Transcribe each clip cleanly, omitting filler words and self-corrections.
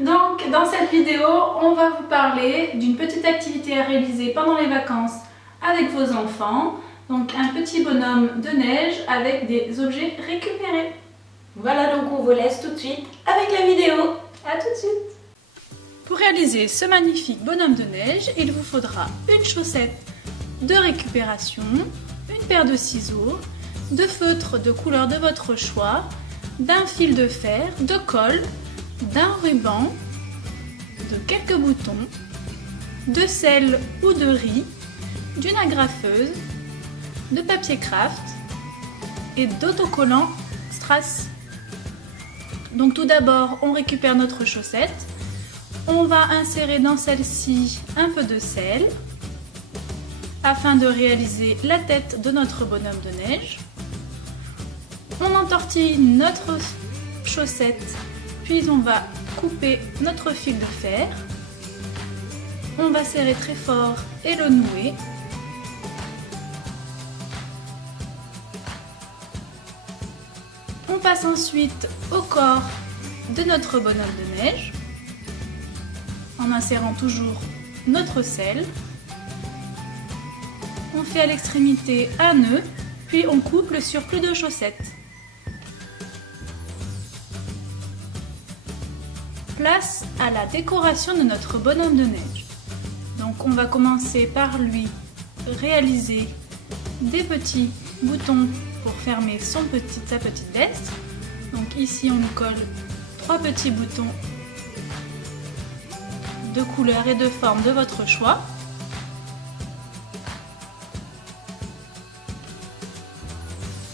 Donc dans cette vidéo, on va vous parler d'une petite activité à réaliser pendant les vacances avec vos enfants. Donc un petit bonhomme de neige avec des objets récupérés. Voilà, donc on vous laisse tout de suite avec la vidéo. À tout de suite. Pour réaliser ce magnifique bonhomme de neige, il vous faudra une chaussette de récupération, une paire de ciseaux, de feutres de couleur de votre choix, d'un fil de fer, de colle, d'un ruban, de quelques boutons, de sel ou de riz, d'une agrafeuse, de papier craft et d'autocollants strass. Donc tout d'abord, on récupère notre chaussette. On va insérer dans celle-ci un peu de sel afin de réaliser la tête de notre bonhomme de neige. On entortille notre chaussette, puis on va couper notre fil de fer. On va serrer très fort et le nouer. On passe ensuite au corps de notre bonhomme de neige en insérant toujours notre sel. On fait à l'extrémité un nœud, puis on coupe le surplus de chaussettes. Place à la décoration de notre bonhomme de neige. Donc on va commencer par lui réaliser des petits boutons pour fermer sa petite veste. Donc ici on nous colle 3 petits boutons de couleur et de forme de votre choix.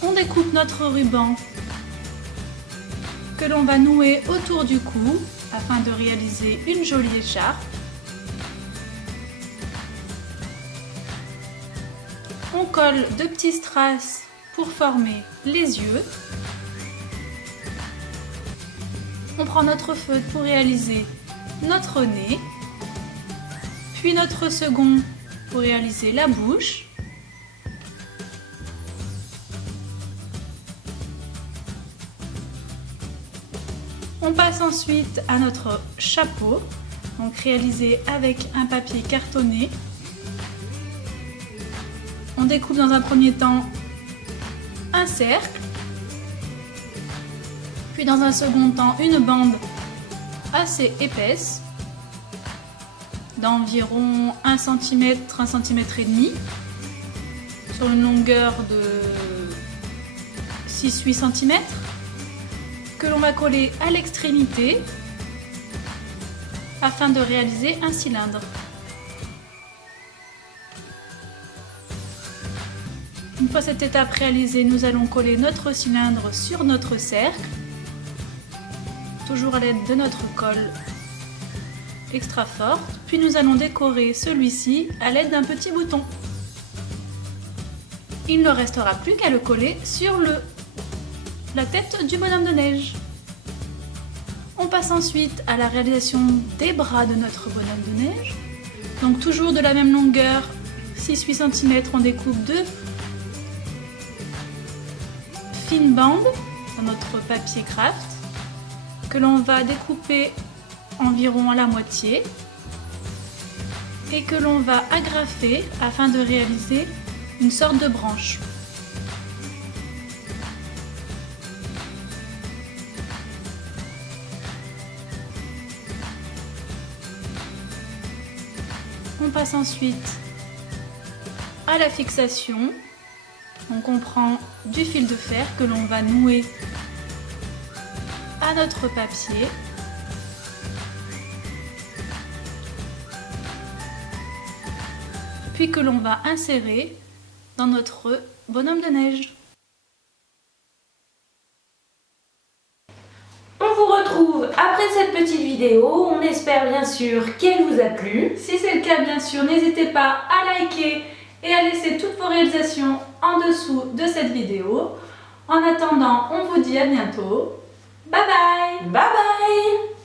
On découpe notre ruban que l'on va nouer autour du cou afin de réaliser une jolie écharpe. On colle 2 petits strass pour former les yeux. On prend notre feutre pour réaliser notre nez, puis notre second pour réaliser la bouche. On passe ensuite à notre chapeau, donc réalisé avec un papier cartonné. On découpe dans un premier temps un cercle, puis dans un second temps une bande assez épaisse, d'environ 1 cm, 1 cm et demi, sur une longueur de 6-8 cm, que l'on va coller à l'extrémité afin de réaliser un cylindre. Une fois cette étape réalisée, nous allons coller notre cylindre sur notre cercle, toujours à l'aide de notre colle extra forte, puis nous allons décorer celui-ci à l'aide d'un petit bouton. Il ne restera plus qu'à le coller sur la tête du bonhomme de neige. On passe ensuite à la réalisation des bras de notre bonhomme de neige. Donc toujours de la même longueur, 6-8 cm, on découpe 2 fines bandes dans notre papier craft que l'on va découper environ à la moitié et que l'on va agrafer afin de réaliser une sorte de branche. On passe ensuite à la fixation. Donc on prend du fil de fer que l'on va nouer à notre papier. Puis que l'on va insérer dans notre bonhomme de neige. On vous retrouve après cette petite vidéo. On espère bien sûr qu'elle vous a plu. Si c'est le cas, bien sûr, n'hésitez pas à liker et à laisser toutes vos réalisations en dessous de cette vidéo. En attendant, on vous dit à bientôt. Bye bye! Bye bye!